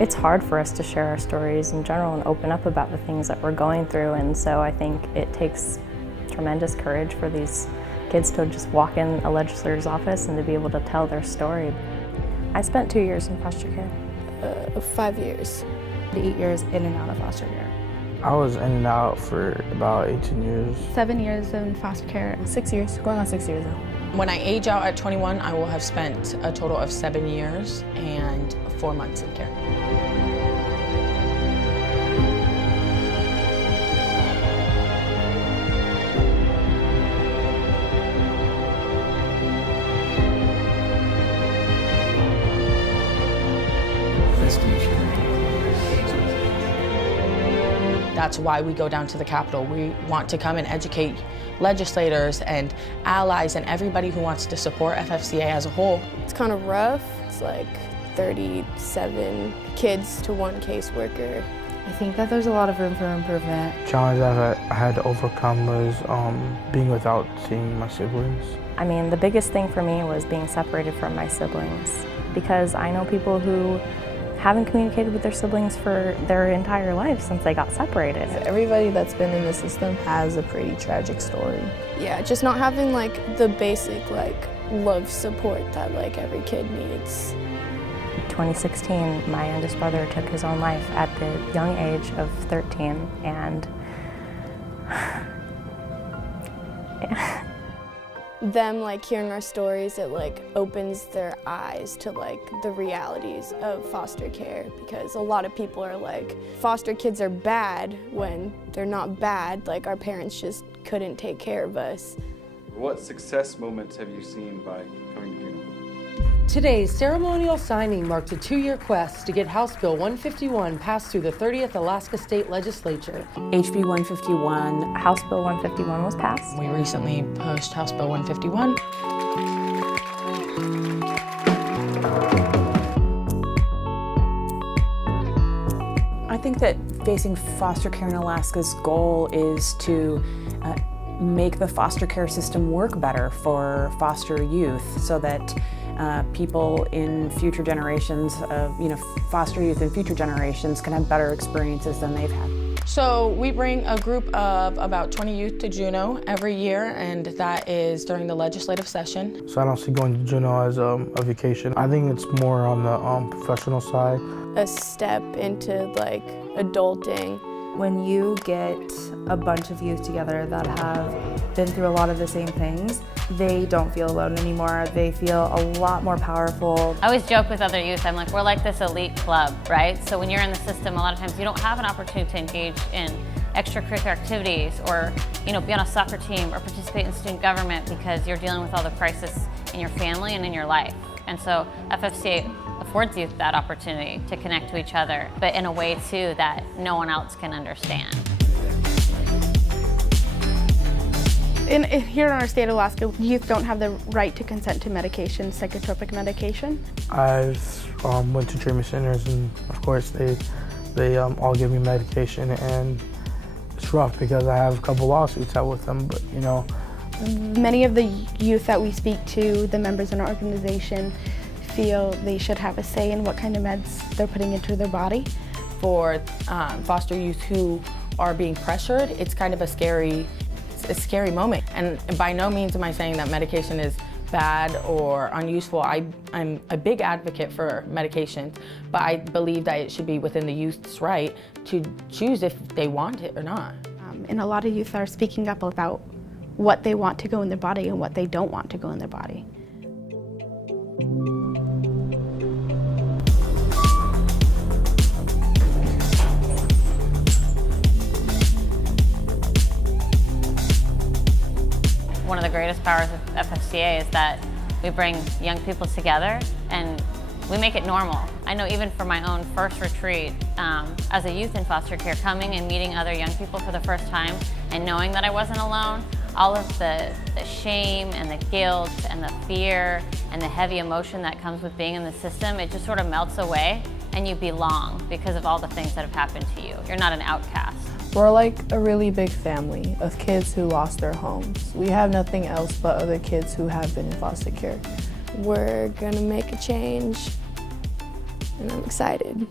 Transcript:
It's hard for us to share our stories in general and open up about the things that we're going through, and so I think it takes tremendous courage for these kids to just walk in a legislator's office and to be able to tell their story. I spent 2 years in foster care. 5 years. 8 years in and out of foster care. I was in and out for about 18 years. 7 years in foster care. 6 years, going on 6 years now. When I age out at 21, I will have spent a total of 7 years and 4 months in care. That's why we go down to the Capitol. We want to come and educate legislators and allies and everybody who wants to support FFCA as a whole. It's kind of rough. It's like 37 kids to one caseworker. I think that there's a lot of room for improvement. The challenge that I had to overcome was being without seeing my siblings. I mean, the biggest thing for me was being separated from my siblings, because I know people who haven't communicated with their siblings for their entire life since they got separated. Everybody that's been in the system has a pretty tragic story. Yeah, just not having like the basic like love support that like every kid needs. In 2016, my youngest brother took his own life at the young age of 13, and them like hearing our stories, it like opens their eyes to like the realities of foster care, because a lot of people are like, foster kids are bad when they're not bad, like our parents just couldn't take care of us. What success moments have you seen by coming to Juneau? Today's ceremonial signing marked a 2-year quest to get House Bill 151 passed through the 30th Alaska State Legislature. HB 151. House Bill 151 was passed. We recently pushed House Bill 151. I think that facing foster care in Alaska's goal is to make the foster care system work better for foster youth, so that people in future generations, foster youth in future generations can have better experiences than they've had. So we bring a group of about 20 youth to Juneau every year, and that is during the legislative session. So I don't see going to Juneau as a vacation. I think it's more on the professional side. A step into like adulting. When you get a bunch of youth together that have been through a lot of the same things, they don't feel alone anymore. They feel a lot more powerful. I always joke with other youth, I'm like, we're like this elite club, right? So when you're in the system, a lot of times you don't have an opportunity to engage in extracurricular activities or be on a soccer team or participate in student government because you're dealing with all the crisis in your family and in your life. And so FFCA affords youth that opportunity to connect to each other, but in a way too that no one else can understand. Here in our state of Alaska, youth don't have the right to consent to medication, psychotropic medication. I've went to treatment centers, and of course they all give me medication, and it's rough because I have a couple lawsuits out with them, but Many of the youth that we speak to, the members in our organization, feel they should have a say in what kind of meds they're putting into their body. For foster youth who are being pressured, it's kind of a scary moment. And by no means am I saying that medication is bad or unuseful. I'm a big advocate for medication, but I believe that it should be within the youth's right to choose if they want it or not. And a lot of youth are speaking up about what they want to go in their body and what they don't want to go in their body. One of the greatest powers of FFCA is that we bring young people together and we make it normal. I know even for my own first retreat, as a youth in foster care, coming and meeting other young people for the first time and knowing that I wasn't alone, all of the shame and the guilt and the fear and the heavy emotion that comes with being in the system, it just sort of melts away and you belong because of all the things that have happened to you. You're not an outcast. We're like a really big family of kids who lost their homes. We have nothing else but other kids who have been in foster care. We're gonna make a change, and I'm excited.